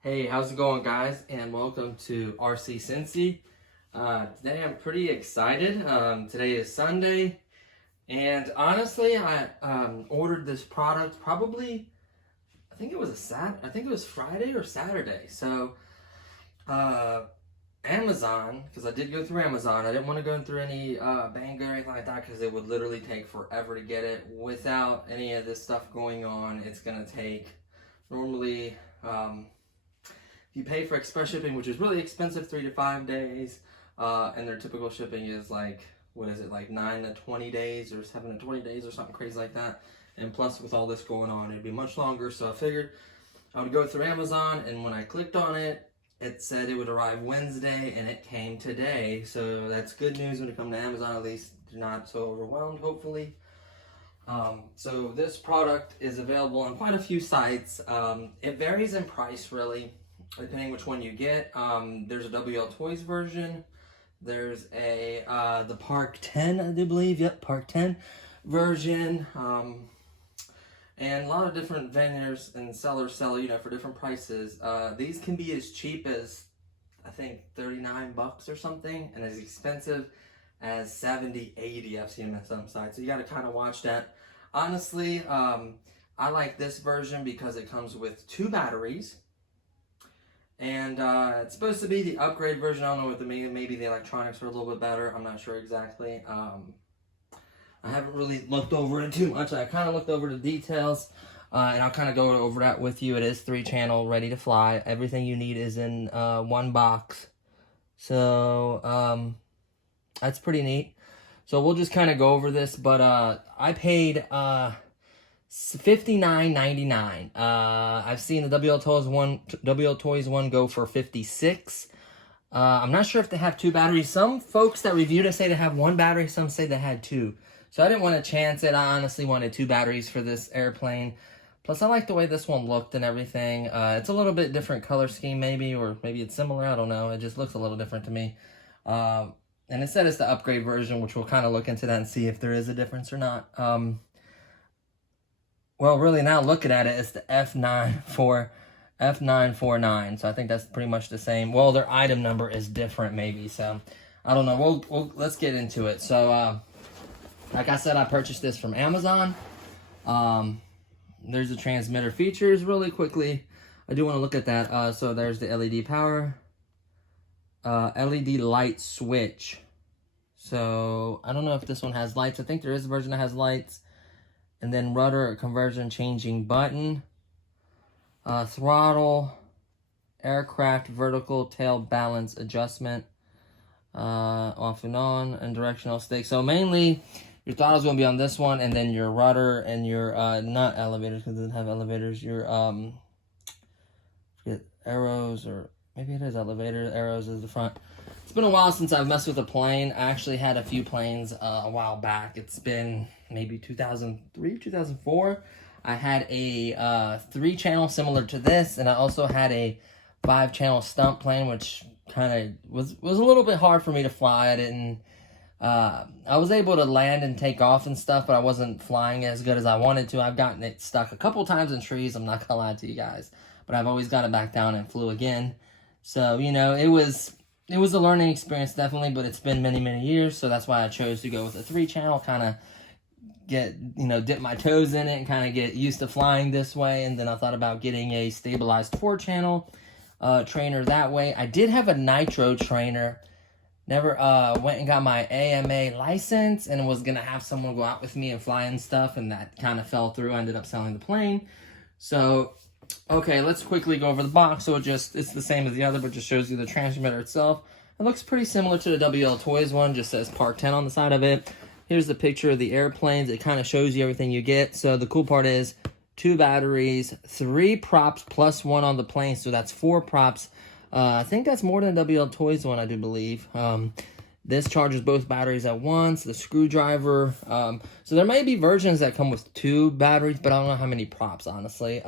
Hey, how's it going, guys? And welcome to RC Cincy. Today I'm pretty excited. Today is Sunday, and honestly, I ordered this product probably, I think it was Friday or Saturday. So, Amazon, because I did go through Amazon. I didn't want to go through any Bang or anything like that because it would literally take forever to get it without any of this stuff going on. It's gonna take normally. You pay for express shipping, which is really expensive, 3 to 5 days, and their typical shipping is like, what is it, like 9 to 20 days or 7 to 20 days or something crazy like that. And plus, with all this going on, it'd be much longer. So I figured I would go through Amazon, and when I clicked on it, it said it would arrive Wednesday, and it came today. So that's good news when it comes to Amazon. At least you're not so overwhelmed, hopefully. So this product is available on quite a few sites. It varies in price, really, depending which one you get. There's a WL Toys version. There's a the Park10, I do believe. Yep, Park10 version. And a lot of different vendors and sellers sell, for different prices. These can be as cheap as, I think, $39 or something, and as expensive as $70, $80. I've seen them at some sites. So you got to kind of watch that. Honestly, I like this version because it comes with 2 batteries. And it's supposed to be the upgrade version. I don't know what maybe the electronics are a little bit better. I'm not sure exactly. I haven't really looked over it too much. I kind of looked over the details, and I'll kind of go over that with you. It is 3-channel, ready to fly. Everything you need is in one box. So that's pretty neat. So we'll just kind of go over this. But I paid $59.99. I've seen the WL Toys one go for $56. I'm not sure if they have 2 batteries. Some folks that reviewed it say they have 1 battery. Some say they had 2. So I didn't want to chance it. I honestly wanted 2 batteries for this airplane. Plus, I like the way this one looked and everything. It's a little bit different color scheme, maybe, or maybe it's similar. I don't know. It just looks a little different to me. And it said it's the upgrade version, which we'll kind of look into that and see if there is a difference or not. Well, really, now looking at it, it's the F949. So I think that's pretty much the same. Well, their item number is different, maybe. So I don't know. Let's get into it. So, like I said, I purchased this from Amazon. There's the transmitter features really quickly. I do want to look at that. So there's the LED power, LED light switch. So I don't know if this one has lights. I think there is a version that has lights. And then rudder conversion changing button, throttle, aircraft vertical tail balance adjustment, off and on, and directional stick. So mainly your throttle's going to be on this one, and then your rudder and your not elevators, because it doesn't have elevators, your forget arrows, or maybe it is elevator, arrows is the front. It's been a while since I've messed with a plane. I actually had a few planes a while back. It's been maybe 2003, 2004. I had a 3-channel similar to this, and I also had a 5-channel stunt plane, which kind of was a little bit hard for me to fly. I was able to land and take off and stuff, but I wasn't flying as good as I wanted to. I've gotten it stuck a couple times in trees, I'm not gonna lie to you guys, but I've always got it back down and flew again. So, it was a learning experience, definitely, but it's been many, many years, so that's why I chose to go with a 3-channel, kind of dip my toes in it and kind of get used to flying this way. And then I thought about getting a stabilized 4-channel trainer that way. I did have a nitro trainer. Never went and got my AMA license and was going to have someone go out with me and fly and stuff, and that kind of fell through. I ended up selling the plane. So, okay, let's quickly go over the box. So it's the same as the other, but just shows you the transmitter itself. It looks pretty similar to the WL Toys one, just says Park 10 on the side of it. Here's the picture of the airplanes. It kind of shows you everything you get. So the cool part is 2 batteries, 3 props plus 1 on the plane. So that's 4 props. I think that's more than WL Toys one, I do believe. This charges both batteries at once, the screwdriver. So there may be versions that come with 2 batteries, but I don't know how many props, honestly.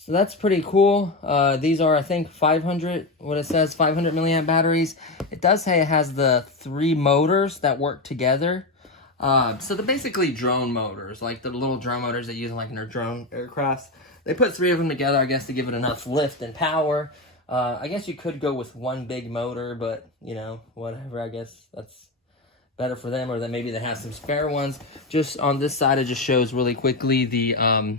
So that's pretty cool. These are, I think, 500, what it says, 500 milliamp batteries. It does say it has the 3 motors that work together. So they're basically drone motors, like the little drone motors they use like in their drone aircrafts. They put 3 of them together, I guess, to give it enough lift and power. I guess you could go with 1 big motor, but, you know, whatever. I guess that's better for them, or that maybe they have some spare ones. Just on this side, it just shows really quickly the...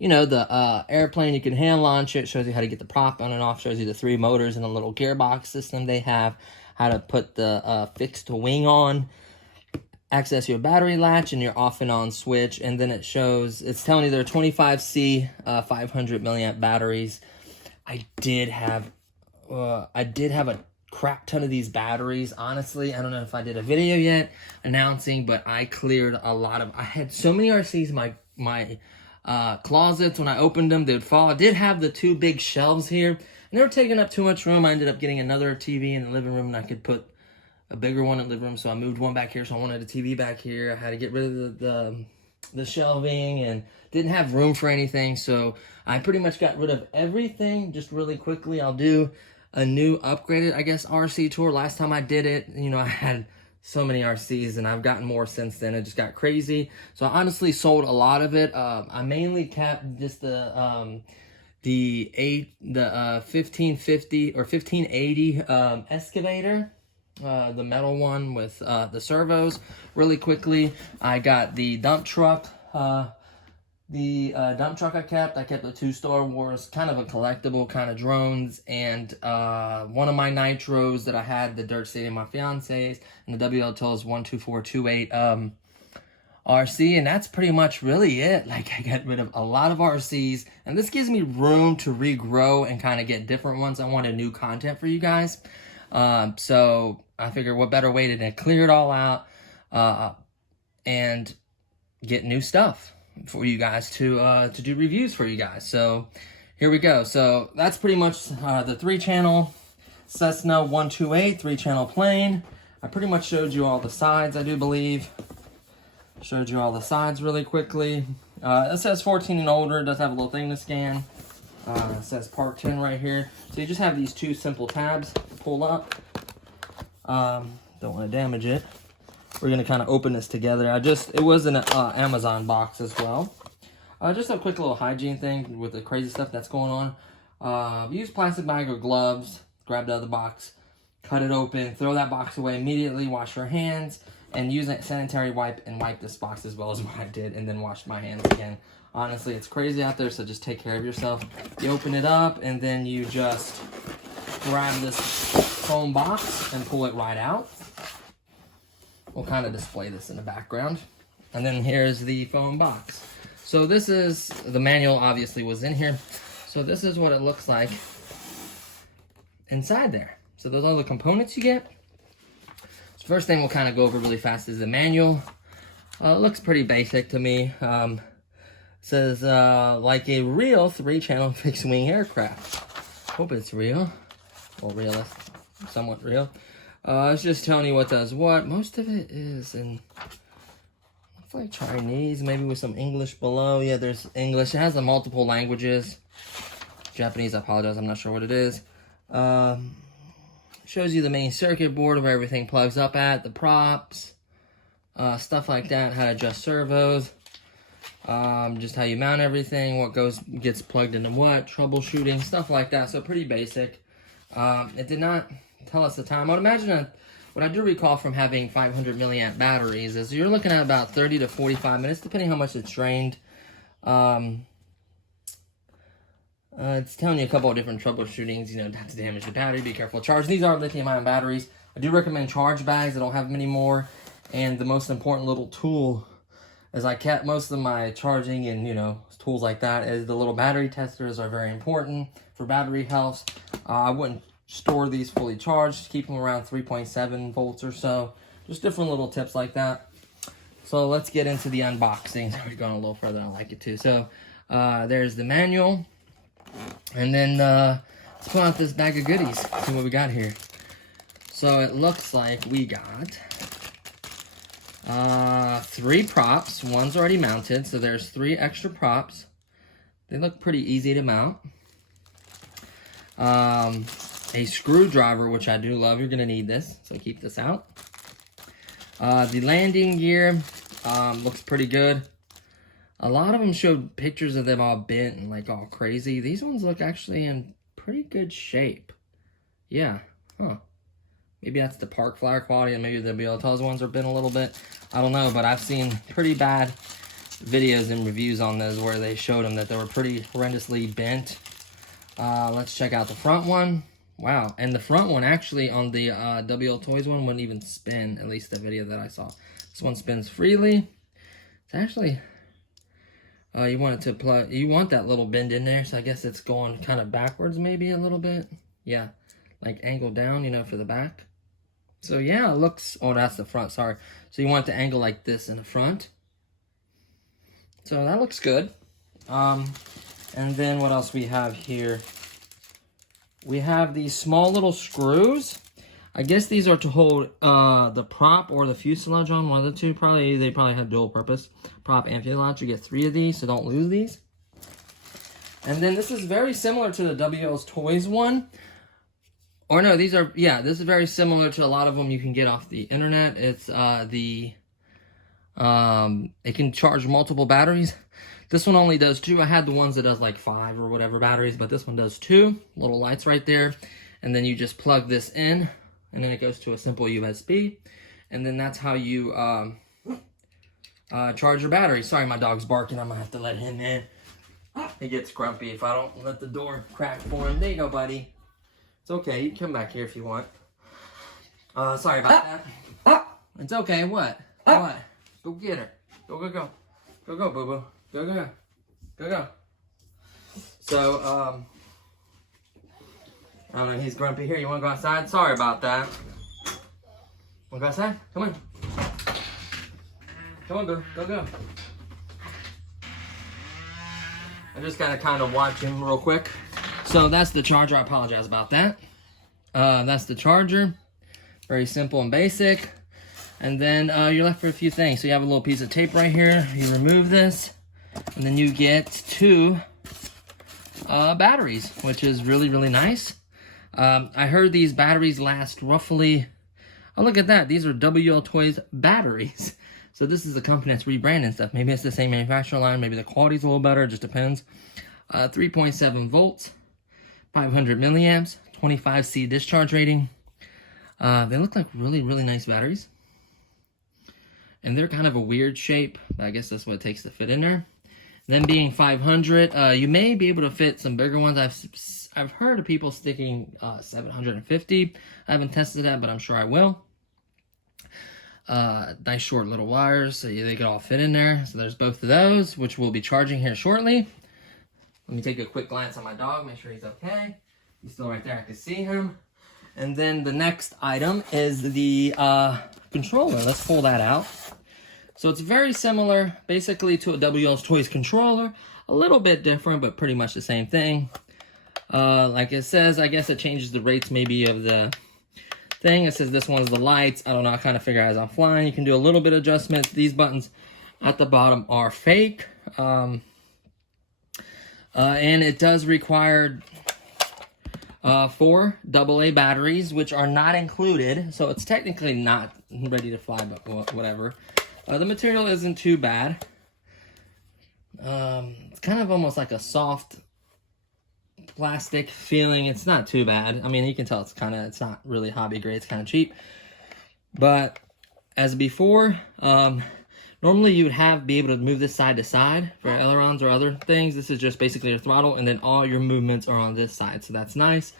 you know, the airplane, you can hand launch it, shows you how to get the prop on and off, shows you the 3 motors and a little gearbox system they have, how to put the fixed wing on, access your battery latch and your off and on switch, and then it shows, it's telling you there are 25C 500 milliamp batteries. I did have a crap ton of these batteries, honestly. I don't know if I did a video yet announcing, but I cleared a lot of, I had so many RCs in my closets. When I opened them, they would fall. I did have the 2 big shelves here, and they were taking up too much room. I ended up getting another TV in the living room, and I could put a bigger one in the living room, so I moved one back here, so I wanted a TV back here. I had to get rid of the shelving, and didn't have room for anything, so I pretty much got rid of everything. Just really quickly, I'll do a new upgraded, I guess, RC tour. Last time I did it, you know, I had so many RCs, and I've gotten more since then. It just got crazy. So I honestly sold a lot of it. I mainly kept just the 1550 or 1580 excavator, the metal one with the servos. Really quickly, I got the dump truck. Dump truck I kept the 2 Star Wars, kind of a collectible kind of drones, and one of my nitros that I had, the Dirt City of my fiance's, and the WL Toys 12428 RC, and that's pretty much really it. Like, I got rid of a lot of RCs, and this gives me room to regrow and kind of get different ones. I wanted new content for you guys, so I figured what better way to clear it all out and get new stuff for you guys to do reviews for you guys. So here we go. So that's pretty much the 3-channel Cessna-182 3-channel plane. I pretty much showed you all the sides, I do believe. Showed you all the sides really quickly. It says 14 and older. It does have a little thing to scan. It says Park 10 right here. So you just have these 2 simple tabs to pull up. Don't want to damage it. We're going to kind of open this together. It was in an Amazon box as well. Just a quick little hygiene thing with the crazy stuff that's going on. Use plastic bag or gloves. Grab the other box. Cut it open. Throw that box away immediately. Wash your hands. And use a sanitary wipe and wipe this box as well as what I did. And then wash my hands again. Honestly, it's crazy out there, so just take care of yourself. You open it up, and then you just grab this foam box and pull it right out. We'll kind of display this in the background. And then here's the foam box. So this is, the manual obviously was in here. So this is what it looks like inside there. So those are the components you get. So first thing we'll kind of go over really fast is the manual. It looks pretty basic to me. It says, like a real 3-channel fixed-wing aircraft. Hope it's real. Well, realistic, somewhat real. It's just telling you what does what. Most of it is in, it's like Chinese, maybe with some English below. Yeah, there's English. It has the multiple languages. Japanese, I apologize, I'm not sure what it is. Shows you the main circuit board where everything plugs up at, the props, stuff like that, how to adjust servos, just how you mount everything, what gets plugged into what, troubleshooting, stuff like that. So pretty basic. It did not tell us the time. I would imagine what I do recall from having 500 milliamp batteries is you're looking at about 30 to 45 minutes, depending how much it's drained. It's telling you a couple of different troubleshootings, you know, not to damage the battery, be careful charge. These are lithium-ion batteries. I do recommend charge bags. I don't have many more. And the most important little tool, as I kept most of my charging and, you know, tools like that, is the little battery testers are very important for battery health. I wouldn't store these fully charged, keep them around 3.7 volts or so. Just different little tips like that. So let's get into the unboxing. We're going a little further than I like it to. So there's the manual. And then let's pull out this bag of goodies. See what we got here. So it looks like we got 3 props. One's already mounted, so there's 3 extra props. They look pretty easy to mount. A screwdriver, which I do love. You're gonna need this, so keep this out. The landing gear looks pretty good. A lot of them showed pictures of them all bent and like all crazy. These ones look actually in pretty good shape. Yeah, huh. Maybe that's the Park Flyer quality, and maybe the WLT's ones are bent a little bit. I don't know, but I've seen pretty bad videos and reviews on those where they showed them that they were pretty horrendously bent. Let's check out the front one. Wow, and the front one actually on the WL Toys one wouldn't even spin, at least the video that I saw. This one spins freely. It's actually, you want it to plug, you want that little bend in there, so I guess it's going kind of backwards maybe a little bit. Yeah, like angle down, you know, for the back. So yeah, it looks, oh, that's the front, sorry. So you want it to angle like this in the front. So that looks good. And then what else we have here? We have these small little screws. I guess these are to hold the prop or the fuselage on, one of the two. They probably have dual purpose. Prop and fuselage. You get 3 of these, so don't lose these. And then this is very similar to the WL's Toys one. Or no, these are, yeah, this is very similar to a lot of them you can get off the internet. It's it can charge multiple batteries. This one only does 2. I had the ones that does like 5 or whatever batteries, but this one does 2. Little lights right there. And then you just plug this in, and then it goes to a simple USB. And then that's how you charge your battery. Sorry, my dog's barking. I'm gonna have to let him in. He gets grumpy if I don't let the door crack for him. There you go, buddy. It's okay. You can come back here if you want. Sorry about that. It's okay. What? What? Go get her. Go, go, go. Go, go, boo-boo. Go, go, go. Go, go. So, I don't know. He's grumpy here. You want to go outside? Sorry about that. Want to go outside? Come on. Come on, boo. Go, go. I just gotta kind of watch him real quick. So that's the charger. I apologize about that. That's the charger. Very simple and basic. And then you're left for a few things. So you have a little piece of tape right here. You remove this. And then you get 2 batteries, which is really, really nice. I heard these batteries last roughly... Oh, look at that. These are WL Toys batteries. So this is a company that's rebranding stuff. Maybe it's the same manufacturer line. Maybe the quality's a little better. It just depends. 3.7 volts. 500 milliamps, 25C discharge rating. They look like really, really nice batteries. And they're kind of a weird shape, but I guess that's what it takes to fit in there. Them being 500, you may be able to fit some bigger ones. I've heard of people sticking 750. I haven't tested that, but I'm sure I will. Nice short little wires, so they can all fit in there. So there's both of those, which we'll be charging here shortly. Let me take a quick glance on my dog, make sure he's okay. He's still right there, I can see him. And then the next item is the controller. Let's pull that out. So it's very similar, basically, to a WL's Toys controller. A little bit different, but pretty much the same thing. Like it says, I guess it changes the rates maybe of the thing. It says this one's the lights. I don't know, I kind of figure out as I'm flying. You can do a little bit of adjustments. These buttons at the bottom are fake. And it does require 4 AA batteries, which are not included. So it's technically not ready to fly, but whatever. The material isn't too bad. It's kind of almost like a soft plastic feeling. It's not too bad. I mean, you can tell it's not really hobby grade. It's kind of cheap. But as before, normally you would be able to move this side to side for ailerons or other things. This is just basically your throttle, and then all your movements are on this side. So that's nice.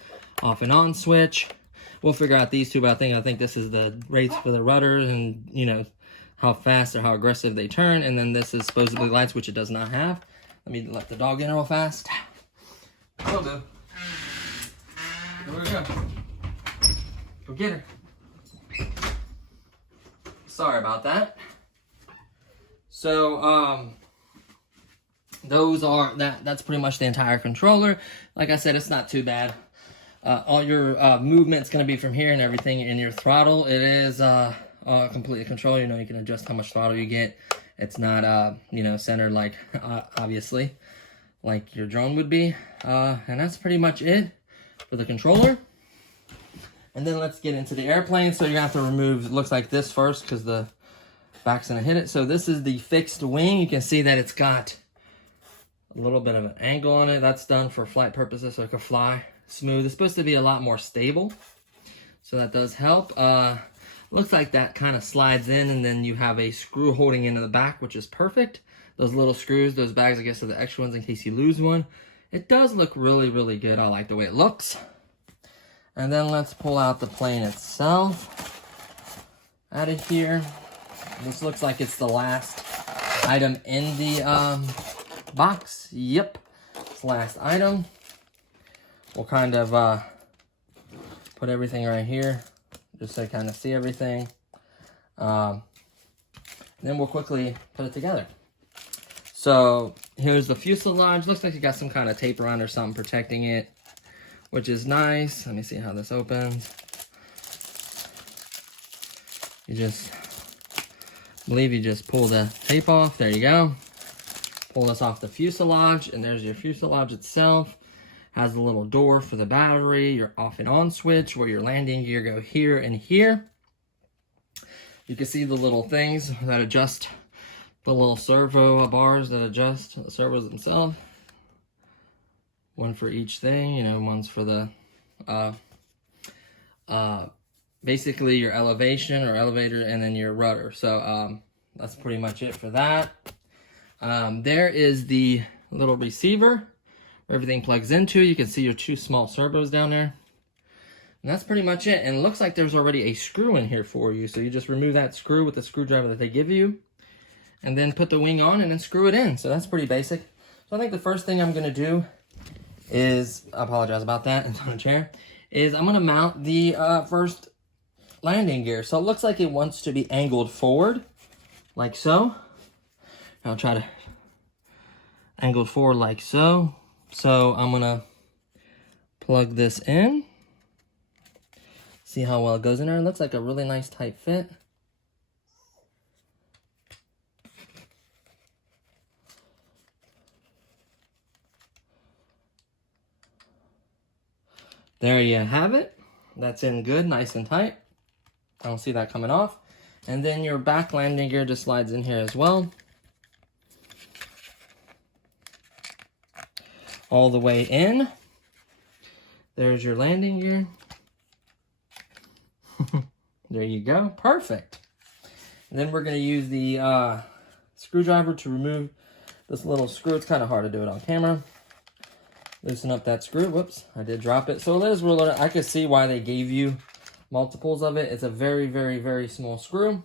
Off and on switch. We'll figure out these two, but I think this is the rates for the rudders and, you know, how fast or how aggressive they turn. And then this is supposedly lights, which it does not have. Let me let the dog in real fast. Go, go. Here we go. Go get her. Sorry about that. So, that's pretty much the entire controller. Like I said, it's not too bad. All your movement's going to be from here and everything in your throttle. It is completely controlled. You know, you can adjust how much throttle you get. It's not, you know, centered like, obviously, like your drone would be. And that's pretty much it for the controller. And then let's get into the airplane. So you're going to have to remove, it looks like this first because the back's going to hit it. So this is the fixed wing. You can see that it's got a little bit of an angle on it. That's done for flight purposes so it can fly smooth. It's supposed to be a lot more stable. So that does help. Looks like that kind of slides in, and then you have a screw holding into the back, which is perfect. Those little screws, those bags, I guess, are the extra ones in case you lose one. It does look really, really good. I like the way it looks. And then let's pull out the plane itself out of here. This looks like it's the last item in the box. Yep, it's the last item. We'll kind of put everything right here, just so you kind of see everything. Then we'll quickly put it together. So here's the fuselage. Looks like you got some kind of tape around or something protecting it, which is nice. Let me see how this opens. You just, I believe you just pull the tape off. There you go. Pull this off the fuselage, and there's your fuselage itself. Has a little door for the battery, your off and on switch, where your landing gear go here and here. You can see the little things that adjust, the little servo bars that adjust the servos themselves. One for each thing, you know, one's for the, basically your elevation or elevator, and then your rudder. So that's pretty much it for that. There is the little receiver where everything plugs into. You can see your two small servos down there. And that's pretty much it. And it looks like there's already a screw in here for you. So you just remove that screw with the screwdriver that they give you, and then put the wing on and then screw it in. So that's pretty basic. So I think the first thing I'm going to do is, I apologize about that, it's on a chair, is I'm going to mount the first landing gear. So it looks like it wants to be angled forward, like so. I'll try to angle forward like so. So I'm going to plug this in. See how well it goes in there. It looks like a really nice tight fit. There you have it. That's in good, nice and tight. I don't see that coming off. And then your back landing gear just slides in here as well. All the way in. There's your landing gear. There you go. Perfect. And then we're going to use the screwdriver to remove this little screw. It's kind of hard to do it on camera. Loosen up that screw. Whoops, I did drop it. So there's really, I can see why they gave you multiples of it. It's a very, very, very small screw.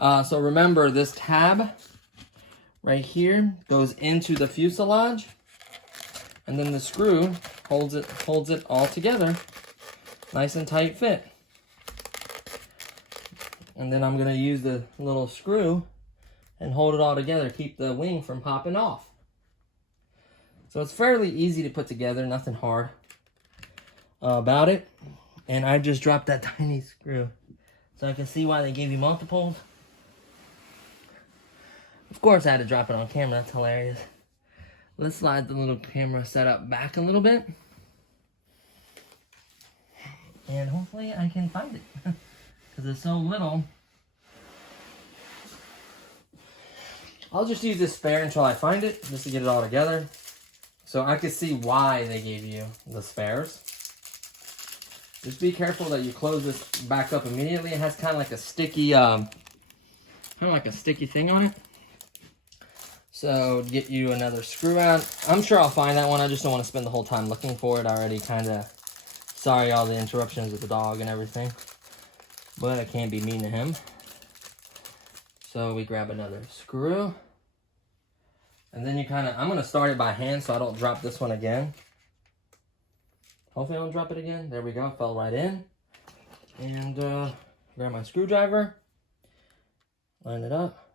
So remember, this tab right here goes into the fuselage, and then the screw holds it all together. Nice and tight fit. And then I'm going to use the little screw and hold it all together, keep the wing from popping off. So it's fairly easy to put together, nothing hard about it. And I just dropped that tiny screw. So I can see why they gave you multiples. Of course I had to drop it on camera, that's hilarious. Let's slide the little camera setup back a little bit. And hopefully I can find it. Because it's so little. I'll just use this spare until I find it, just to get it all together. So I can see why they gave you the spares. Just be careful that you close this back up immediately. It has kind of like a sticky, thing on it. So get you another screw out. I'm sure I'll find that one. I just don't want to spend the whole time looking for it. I already kind of, sorry all the interruptions with the dog and everything. But I can't be mean to him. So we grab another screw. And then you kind of, I'm going to start it by hand so I don't drop this one again. Hopefully I don't drop it again. There we go, fell right in. And grab my screwdriver, line it up,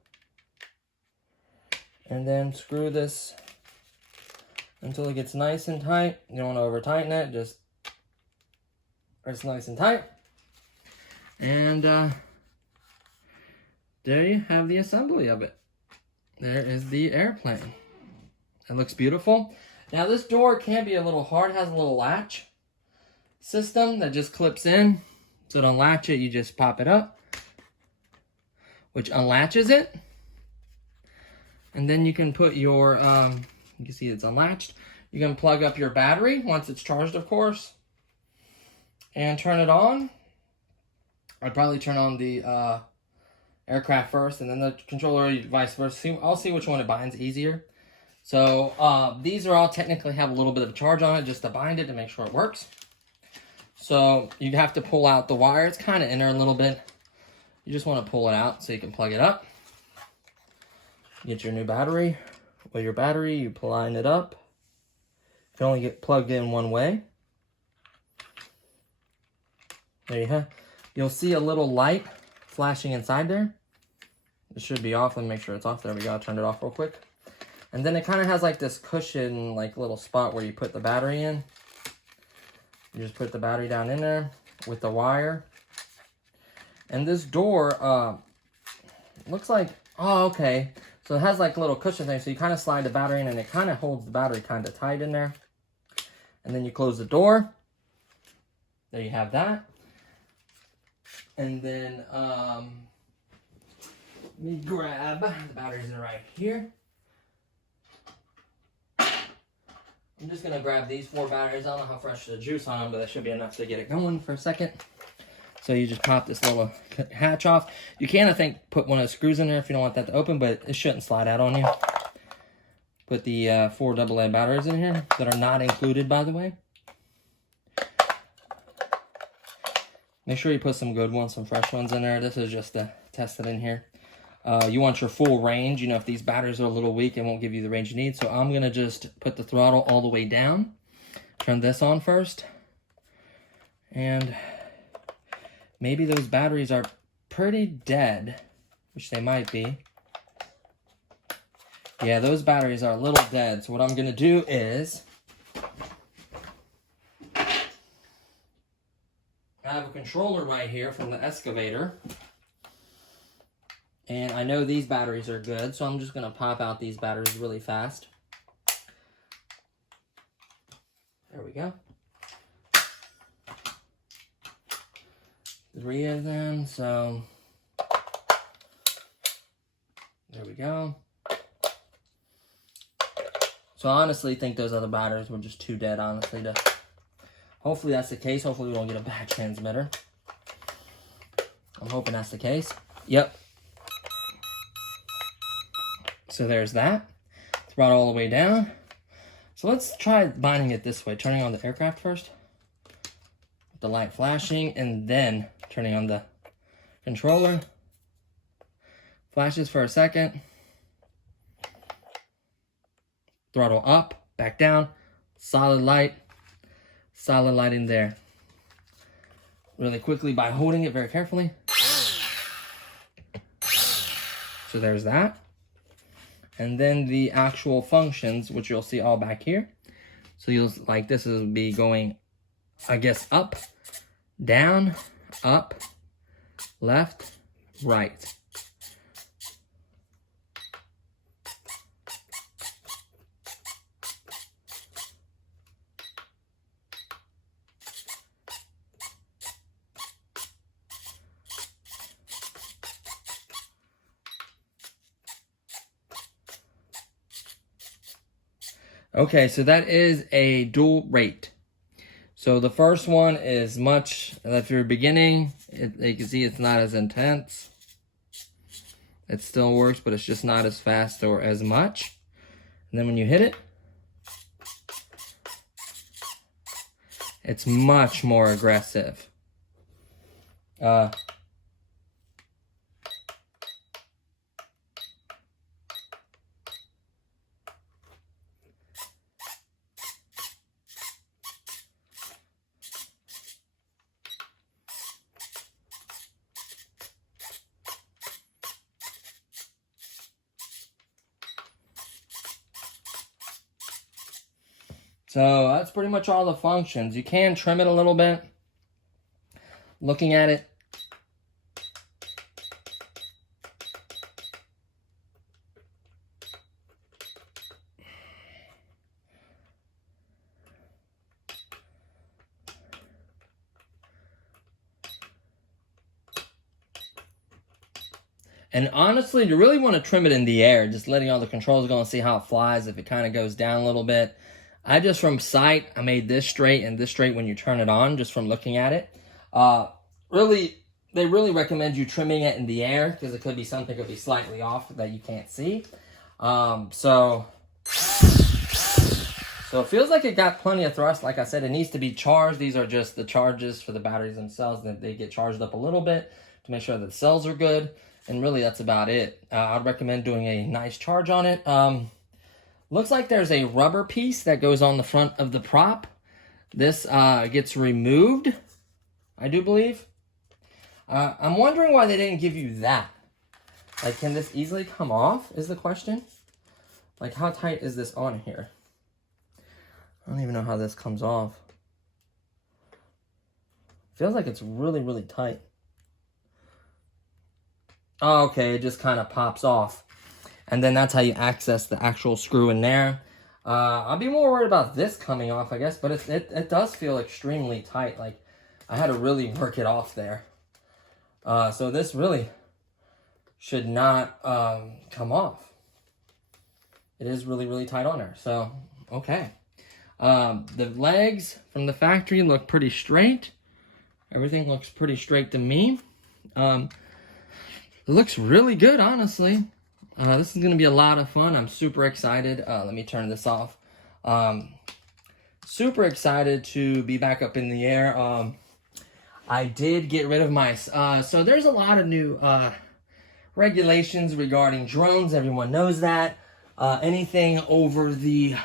and then screw this until it gets nice and tight. You don't want to over tighten it, just it's nice and tight. And there you have the assembly of it. There is the airplane. It looks beautiful. Now this door can be a little hard. It has a little latch system that just clips in. So to unlatch it, you just pop it up, which unlatches it. And then you can put your, you can see it's unlatched. You can plug up your battery once it's charged, of course, and turn it on. I'd probably turn on the aircraft first and then the controller, vice versa. I'll see which one it binds easier. So these are all technically have a little bit of a charge on it just to bind it to make sure it works. So you have to pull out the wire. It's kind of in there a little bit. You just want to pull it out so you can plug it up. Get your new battery. With your battery, you line it up. You can only get plugged in one way. There you have. You'll see a little light flashing inside there. It should be off. Let me make sure it's off. There we go. I turned it off real quick. And then it kind of has like this cushion, like little spot where you put the battery in. You just put the battery down in there with the wire. And this door looks like, oh, okay. So it has like a little cushion thing. So you kind of slide the battery in and it kind of holds the battery kind of tight in there. And then you close the door. There you have that. And then, let me grab, the batteries are right here. I'm just going to grab these 4 batteries. I don't know how fresh the juice on them, but that should be enough to get it going for a second. So you just pop this little hatch off. You can, I think, put one of the screws in there if you don't want that to open, but it shouldn't slide out on you. Put the 4 AA batteries in here that are not included, by the way. Make sure you put some good ones, some fresh ones in there. This is just to test it in here. You want your full range. You know, if these batteries are a little weak, it won't give you the range you need. So I'm going to just put the throttle all the way down. Turn this on first. And maybe those batteries are pretty dead, which they might be. Yeah, those batteries are a little dead. So what I'm going to do is, I have a controller right here from the excavator. And I know these batteries are good, so I'm just going to pop out these batteries really fast. There we go. 3 of them, so there we go. So I honestly think those other batteries were just too dead, honestly. Hopefully that's the case. Hopefully we don't get a bad transmitter. I'm hoping that's the case. Yep. So there's that. Throttle all the way down. So let's try binding it this way. Turning on the aircraft first. The light flashing, and then turning on the controller. Flashes for a second. Throttle up, back down. Solid light in there. Really quickly by holding it very carefully. So there's that. And then the actual functions, which you'll see all back here. So you'll, like, this will be going, I guess, up, down, up, left, right. Okay, so that is a dual rate. So the first one is much, if you're beginning, you can see it's not as intense. It still works, but it's just not as fast or as much. And then when you hit it, it's much more aggressive. So that's pretty much all the functions. You can trim it a little bit. Looking at it, and honestly, you really want to trim it in the air, just letting all the controls go and see how it flies, if it kind of goes down a little bit. I just, from sight, I made this straight and this straight when you turn it on, just from looking at it. They really recommend you trimming it in the air, because it could be something could be slightly off that you can't see. So it feels like it got plenty of thrust. Like I said, it needs to be charged. These are just the charges for the batteries themselves. They get charged up a little bit to make sure that the cells are good. And really, that's about it. I'd recommend doing a nice charge on it. Looks like there's a rubber piece that goes on the front of the prop. This gets removed, I do believe. I'm wondering why they didn't give you that. Like, can this easily come off, is the question? Like, how tight is this on here? I don't even know how this comes off. Feels like it's really, really tight. Oh, okay, it just kind of pops off. And then that's how you access the actual screw in there. I'll be more worried about this coming off, I guess, but it does feel extremely tight. Like, I had to really work it off there. So this really should not come off. It is really, really tight on there. So, okay. The legs from the factory look pretty straight. Everything looks pretty straight to me. It looks really good, honestly. This is going to be a lot of fun. I'm super excited. Let me turn this off. Super excited to be back up in the air. I did get rid of my... so there's a lot of new regulations regarding drones. Everyone knows that. Anything over the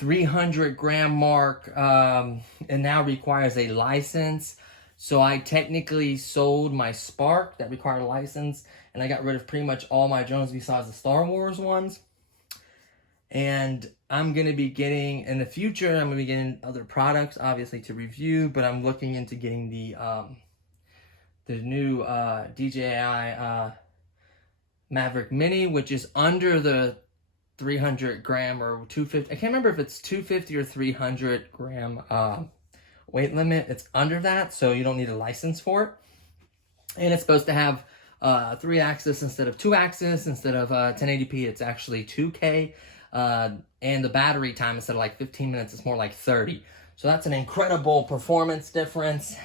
300-gram mark, it now requires a license. So I technically sold my Spark that required a license, and I got rid of pretty much all my drones besides the Star Wars ones. And I'm going to be getting, in the future, I'm going to be getting other products, obviously, to review, but I'm looking into getting the new DJI Maverick Mini, which is under the 300-gram or 250. I can't remember if it's 250 or 300-gram weight limit. It's under that, so you don't need a license for it. And it's supposed to have 3-axis instead of 2-axis. Instead of 1080p, it's actually 2K. And the battery time, instead of like 15 minutes, it's more like 30. So that's an incredible performance difference.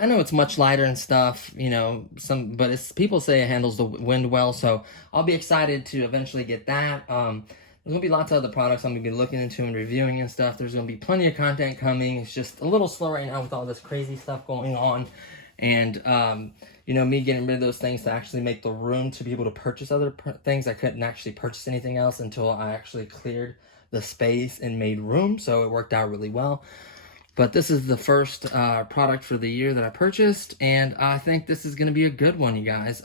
I know it's much lighter and stuff, you know, but people say it handles the wind well, so I'll be excited to eventually get that. There's going to be lots of other products I'm going to be looking into and reviewing and stuff. There's going to be plenty of content coming. It's just a little slow right now with all this crazy stuff going on. And, you know, me getting rid of those things to actually make the room to be able to purchase other things. I couldn't actually purchase anything else until I actually cleared the space and made room. So it worked out really well. But this is the first product for the year that I purchased. And I think this is going to be a good one, you guys.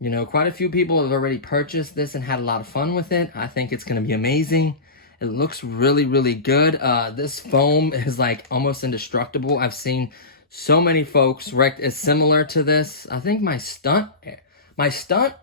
You know, quite a few people have already purchased this and had a lot of fun with it. I think it's going to be amazing. It looks really, really good. This foam is like almost indestructible. I've seen so many folks wrecked is similar to this. I think my stunt 3D,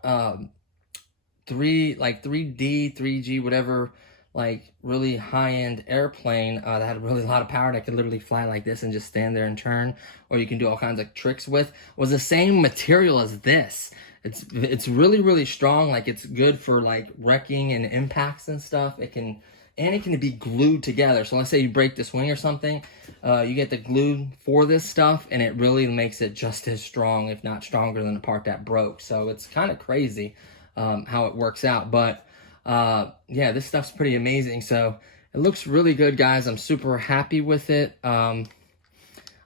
3G, whatever, like really high-end airplane that had really a lot of power that could literally fly like this and just stand there and turn, or you can do all kinds of tricks with, was the same material as this. It's really, really strong. Like, it's good for like wrecking and impacts and stuff. It can be glued together. So let's say you break this wing or something, you get the glue for this stuff, and it really makes it just as strong, if not stronger, than the part that broke. So it's kind of crazy how it works out. But yeah, this stuff's pretty amazing. So it looks really good, guys. I'm super happy with it.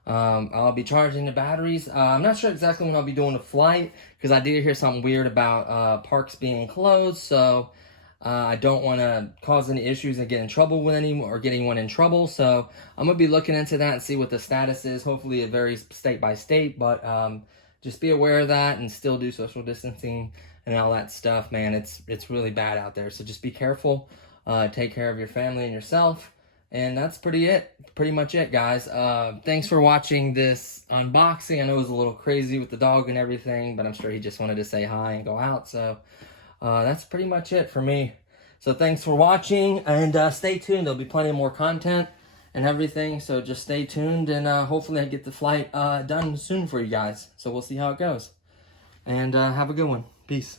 I'll be charging the batteries. I'm not sure exactly when I'll be doing the flight, because I did hear something weird about parks being closed. So I don't want to cause any issues and get in trouble with anyone or get anyone in trouble. So I'm going to be looking into that and see what the status is. Hopefully it varies state by state, but just be aware of that and still do social distancing and all that stuff, man. It's really bad out there. So just be careful. Take care of your family and yourself. And that's pretty much it, guys. Thanks for watching this unboxing. I know it was a little crazy with the dog and everything, but I'm sure he just wanted to say hi and go out. So that's pretty much it for me. So thanks for watching, and stay tuned. There'll be plenty more content and everything. So just stay tuned, and hopefully I get the flight done soon for you guys. So we'll see how it goes. And have a good one. Peace.